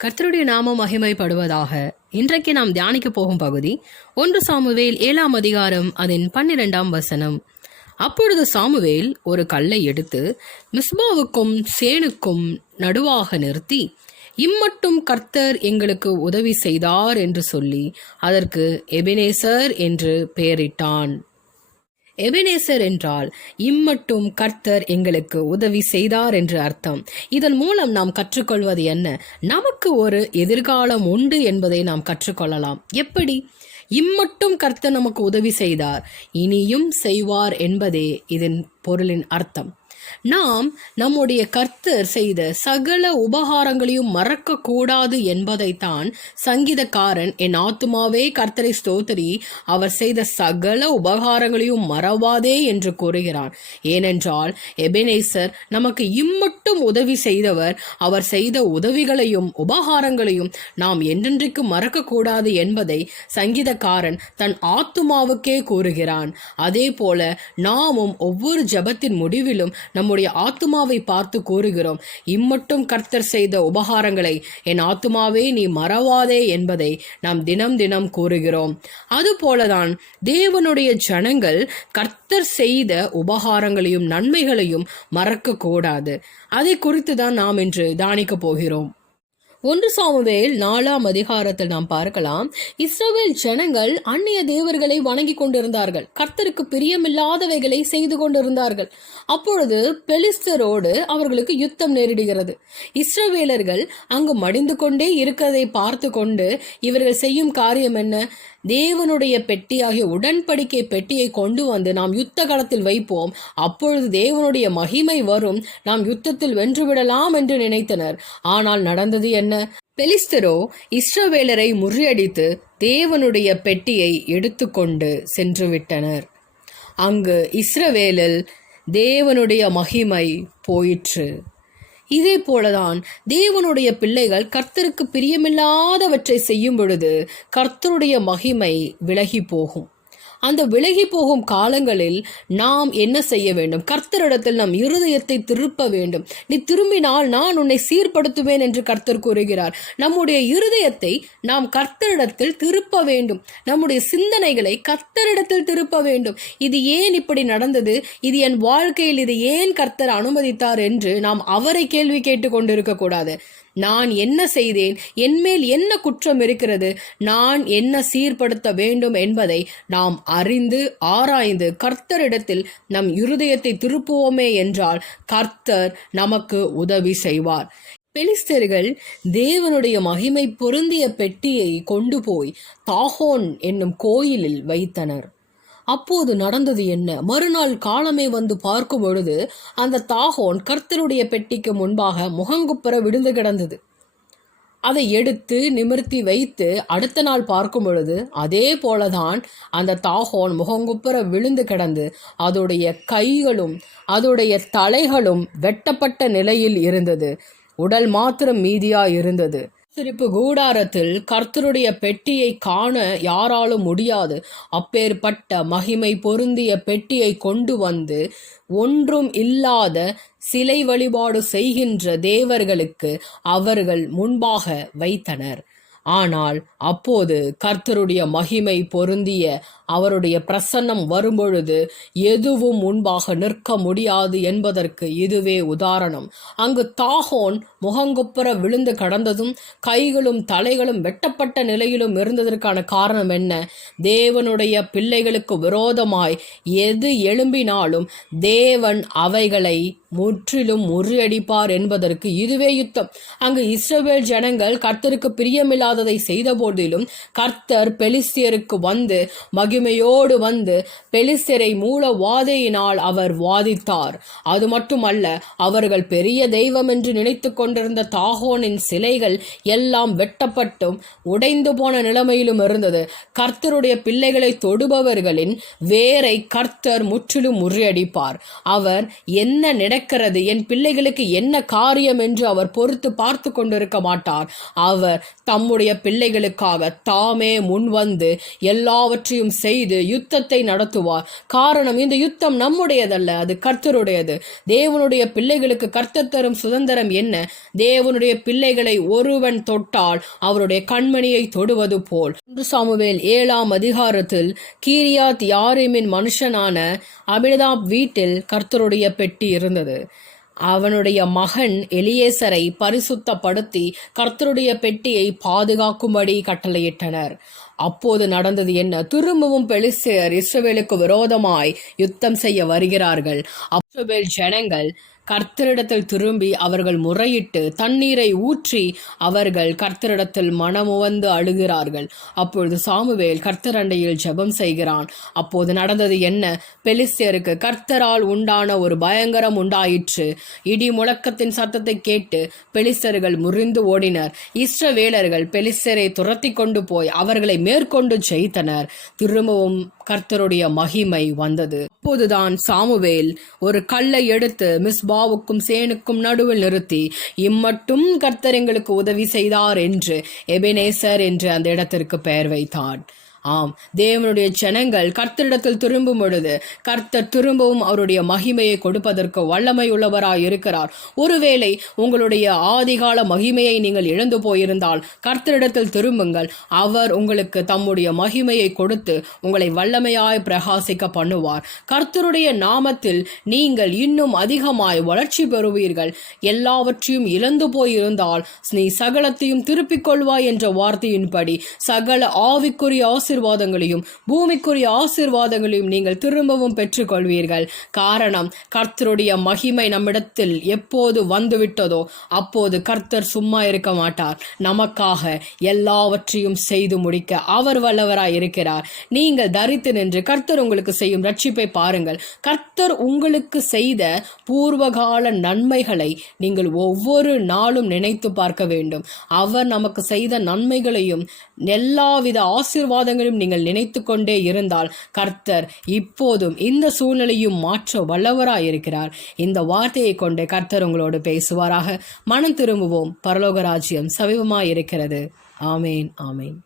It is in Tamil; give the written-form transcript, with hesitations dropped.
கர்த்தருடைய நாமம் மகிமைப்படுவதாக. இன்றைக்கு நாம் தியானிக்க போகும் பகுதி 1 சாமுவேல் 7ஆம் அதிகாரம் அதன் 12ஆம் வசனம். அப்பொழுது சாமுவேல் ஒரு கல்லை எடுத்து மிஸ்பாவுக்கும் சேனுக்கும் நடுவாக நிறுத்தி, இம்மட்டும் கர்த்தர் எங்களுக்கு உதவி செய்தார் என்று சொல்லி அதற்கு எபெனேசர் என்று பெயரிட்டான். எபெனேசர் என்றால் இம்மட்டும் கர்த்தர் எங்களுக்கு உதவி செய்தார் என்று அர்த்தம். இதன் மூலம் நாம் கற்றுக்கொள்வது என்ன? நமக்கு ஒரு எதிர்காலம் உண்டு என்பதை நாம் கற்றுக்கொள்ளலாம். எப்படி? இம்மட்டும் கர்த்தர் நமக்கு உதவி செய்தார், இனியும் செய்வார் என்பதே இதன் பொருளின் அர்த்தம். நாம் நம்முடைய கர்த்தர் செய்த சகல உபகாரங்களையும் மறக்க கூடாது என்பதைத்தான் சங்கீதக்காரன், என் ஆத்துமாவே கர்த்தரை ஸ்தோத்திரி, அவர் செய்த சகல உபகாரங்களையும் மறவாதே என்று கூறுகிறான். ஏனென்றால் எபெனேசர் நமக்கு இம்மட்டும் உதவி செய்தவர். அவர் செய்த உதவிகளையும் உபகாரங்களையும் நாம் என்றென்றைக்கு மறக்க கூடாது என்பதை சங்கீதக்காரன் தன் ஆத்துமாவுக்கே கூறுகிறான். அதே போல நாமும் ஒவ்வொரு ஜெபத்தின் முடிவிலும் நம்முடைய ஆத்துமாவை பார்த்து கூறுகிறோம், இம்மட்டும் கர்த்தர் செய்த உபகாரங்களை என் ஆத்துமாவே நீ மறவாதே என்பதை நாம் தினம் தினம் கூறுகிறோம். அதுபோலதான் தேவனுடைய ஜனங்கள் கர்த்தர் செய்த உபகாரங்களையும் நன்மைகளையும் மறக்க கூடாது. அதை குறித்து தான் நாம் இன்று தியானிக்க போகிறோம். 1 சாமுவேல் 4ஆம் அதிகாரத்தில் நாம் பார்க்கலாம், இஸ்ரவேல் ஜனங்கள் அந்நிய தேவர்களை வணங்கி கொண்டிருந்தார்கள், கர்த்தருக்கு பிரியமில்லாதவைகளை செய்து கொண்டிருந்தார்கள். அப்பொழுது பெலிஸ்தரோடு அவர்களுக்கு யுத்தம் நேரிடுகிறது. இஸ்ரவேலர்கள் அங்கு மடிந்து கொண்டே இருக்கிறதை பார்த்து கொண்டு இவர்கள் செய்யும் காரியம் என்ன? தேவனுடைய பெட்டியாகிய உடன்படிக்கை பெட்டியை கொண்டு வந்து நாம் யுத்த களத்தில் வைப்போம், அப்பொழுது தேவனுடைய மகிமை வரும், நாம் யுத்தத்தில் வென்றுவிடலாம் என்று நினைத்தனர். ஆனால் நடந்தது என்ன? பெலிஸ்தரோ இஸ்ரவேலரை முறியடித்து தேவனுடைய பெட்டியை எடுத்துக்கொண்டு சென்று விட்டனர். அங்கு இஸ்ரவேலில் தேவனுடைய மகிமை போயிற்று. இதே போலதான் தேவனுடைய பிள்ளைகள் கர்த்தருக்கு பிரியமில்லாதவற்றை செய்யும் பொழுது கர்த்தருடைய மகிமை விலகி போகும். அந்த விலகி போகும் காலங்களில் நாம் என்ன செய்ய வேண்டும்? கர்த்தரிடத்தில் நம் இருதயத்தை திருப்ப வேண்டும். நீ திரும்பினால் நான் உன்னை சீர்படுத்துவேன் என்று கர்த்தர் கூறுகிறார். நம்முடைய இருதயத்தை நாம் கர்த்தரிடத்தில் திருப்ப வேண்டும். நம்முடைய சிந்தனைகளை கர்த்தரிடத்தில் திருப்ப வேண்டும். இது ஏன் இப்படி நடந்தது? இது என் வாழ்க்கையில் இது ஏன் கர்த்தர் அனுமதித்தார் என்று நாம் அவரை கேள்வி கேட்டு கொண்டிருக்க கூடாது. நான் என்ன செய்தேன்? என்மேல் என்ன குற்றம் இருக்கிறது? நான் என்ன சீர்படுத்த வேண்டும் என்பதை நாம் அறிந்து ஆராய்ந்து கர்த்தரிடத்தில் நம் இருதயத்தை திருப்புவோமே என்றால் கர்த்தர் நமக்கு உதவி செய்வார். பெலிஸ்தர்கள் தேவனுடைய மகிமை பொருந்திய பெட்டியை கொண்டு போய் தாகோன் என்னும் கோயிலில் வைத்தனர். அப்போது நடந்தது என்ன? மறுநாள் காலமே வந்து பார்க்கும் பொழுது அந்த தாகோன் கர்த்தருடைய பெட்டிக்கு முன்பாக முகங்குப்புற விழுந்து கிடந்தது. அதை எடுத்து நிமிர்த்தி வைத்து அடுத்த நாள் பார்க்கும் பொழுது அதே போலதான் அந்த தாகோன் முகங்குப்புற விழுந்து கிடந்து அதோடைய கைகளும் அதோடைய தலைகளும் வெட்டப்பட்ட நிலையில் இருந்தது. உடல் மாத்திரம் மீதியா இருந்தது. சிரிப்பு கூடாரத்தில் கர்த்தருடைய பெட்டியை காண யாராலும் முடியாது. அப்பேற்பட்ட மகிமை பொருந்திய பெட்டியை கொண்டு வந்து ஒன்றும் இல்லாத சிலை வழிபாடு செய்கின்ற தேவர்களுக்கு அவர்கள் முன்பாக வைத்தனர். ஆனால் அப்போது கர்த்தருடைய மகிமை பொருந்திய அவருடைய பிரசன்னம் வரும்பொழுது எதுவும் முன்பாக நிற்க முடியாது என்பதற்கு இதுவே உதாரணம். அங்கு தாகோன் முகங்குப்புற விழுந்து கடந்ததும் கைகளும் தலைகளும் வெட்டப்பட்ட நிலையிலும் இருந்ததற்கான காரணம் என்ன? தேவனுடைய பிள்ளைகளுக்கு விரோதமாய் எது எழும்பினாலும் தேவன் அவைகளை முற்றிலும் முறியடிப்பார் என்பதற்கு இதுவே யுத்தம். அங்கு இஸ்ரவேல் ஜனங்கள் கர்த்தருக்கு பிரியமில்லாததை செய்த போதிலும் கர்த்தர் பெலிஸ்தியருக்கு வந்து மகிமையோடு வந்து பெலிஸ்தியரை மூல வாதையினால் அவர் வாதித்தார். அது மட்டுமல்ல, அவர்கள் பெரிய தெய்வம் என்று நினைத்து கொண்டிருந்த தாகோனின் சிலைகள் எல்லாம் வெட்டப்பட்டும் உடைந்து போன நிலைமையிலும் இருந்தது. கர்த்தருடைய பிள்ளைகளை தொடுபவர்களின் வேரை கர்த்தர் முற்றிலும் முறியடிப்பார். அவர் என்ன நடக்கிறது, என் பிள்ளைகளுக்கு என்ன காரியம் என்று அவர் பொறுத்து பார்த்து கொண்டிருக்க மாட்டார். அவர் தம்முடைய பிள்ளைகளுக்காக தாமே முன்வந்து எல்லாவற்றையும் செய்து யுத்தத்தை நடத்துவார். காரணம், இந்த யுத்தம் நம்முடையதல்ல, அது கர்த்தருடையது. தேவனுடைய பிள்ளைகளுக்கு கர்த்தர் தரும் சுதந்திரம் என்ன? தேவனுடைய பிள்ளைகளை ஒருவன் தொட்டால் அவருடைய கண்மணியை தொடுவது போல். 1 சாமுவேல் 7ஆம் அதிகாரத்தில் கீரியாத் யாரீமின் மனுஷனான அபினதாப் வீட்டில் கர்த்தருடைய பெட்டி இருந்தது. அவனுடைய மகன் எலியேசரை பரிசுத்தப்படுத்தி கர்த்தருடைய பெட்டியை பாதுகாக்கும்படி கட்டளையிட்டனர். அப்போது நடந்தது என்ன? திரும்பவும் பெலிஸ்தர் இஸ்ரவேலுக்கு விரோதமாய் யுத்தம் செய்ய வருகிறார்கள். இஸ்ரவேல் ஜனங்கள் கர்த்தரிடத்தில் திரும்பி அவர்கள் முறையிட்டு தண்ணீரை ஊற்றி அவர்கள் கர்த்தரிடத்தில் மனமுவந்து அழுகிறார்கள். அப்பொழுது சாமுவேல் கர்த்தர் அண்டையில் ஜெபம் செய்கிறான். அப்போது நடந்தது என்ன? பெலிஸ்தருக்கு கர்த்தரால் உண்டான ஒரு பயங்கரம் உண்டாயிற்று. இடி முழக்கத்தின் சத்தத்தை கேட்டு பெலிஸ்தர்கள் முறிந்து ஓடினர். இஸ்ரவேலர்கள் பெலிஸ்தரை துரத்தி கொண்டு போய் அவர்களை மேற்கொண்டு ஜெயித்தனர். திரும்பவும் கர்த்தருடைய மகிமை வந்தது. அப்போதுதான் சாமுவேல் ஒரு கல்லை எடுத்து மிஸ்பாவுக்கும் சேனுக்கும் நடுவில் நிறுத்தி, இம்மட்டும் கர்த்தர் எங்களுக்கு உதவி செய்தார் என்று எபெனேசர் என்று அந்த இடத்திற்கு பெயர் வைத்தான். ஆம், தேவனுடைய ஜனங்கள் கர்த்தரிடத்தில் திரும்பும் பொழுது கர்த்தர் திரும்பவும் அவருடைய மகிமையை கொடுப்பதற்கு வல்லமை உள்ளவராய் இருக்கிறார். ஒருவேளை உங்களுடைய ஆதிகால மகிமையை நீங்கள் இழந்து போயிருந்தால் கர்த்தரிடத்தில் திரும்புங்கள். அவர் உங்களுக்கு தம்முடைய மகிமையை கொடுத்து உங்களை வல்லமையாய் பிரகாசிக்க பண்ணுவார். கர்த்தருடைய நாமத்தில் நீங்கள் இன்னும் அதிகமாய் வளர்ச்சி பெறுவீர்கள். எல்லாவற்றையும் இழந்து போயிருந்தால் நீ சகலத்தையும் திருப்பிக் கொள்வாய் என்ற வார்த்தையின்படி சகல ஆவிக்குரிய ஆசீர்வாதங்களையும் பூமிக்குரிய ஆசீர்வாதங்களையும் நீங்கள் திரும்பவும் பெற்றுக்கொள்வீர்கள். காரணம், கர்த்தருடைய மகிமை நம்மிடத்தில் எப்போது வந்துவிட்டதோ அப்போது கர்த்தர் சும்மா இருக்க மாட்டார். நமக்காக எல்லாவற்றையும் செய்து முடிக்க அவர் வல்லவராய் இருக்கிறார். நீங்கள் தரித்து நின்று கர்த்தர் உங்களுக்கு செய்யும் ரட்சிப்பை பாருங்கள். கர்த்தர் உங்களுக்கு செய்த பூர்வகால நன்மைகளை நீங்கள் ஒவ்வொரு நாளும் நினைத்து பார்க்க வேண்டும். அவர் நமக்கு செய்த நன்மைகளையும் எல்லாவித ஆசீர்வாதங்களையும் நீங்கள் நினைத்து கொண்டே இருந்தால் கர்த்தர் இப்போதும் இந்த சூழ்நிலையும் மாற்ற வல்லவராயிருக்கிறார். இந்த வார்த்தையை கொண்டு கர்த்தர் உங்களோடு பேசுவாராக. மனம் திரும்புவோம், பரலோக ராஜ்யம் சமீபமாயிருக்கிறது. ஆமேன், ஆமேன்.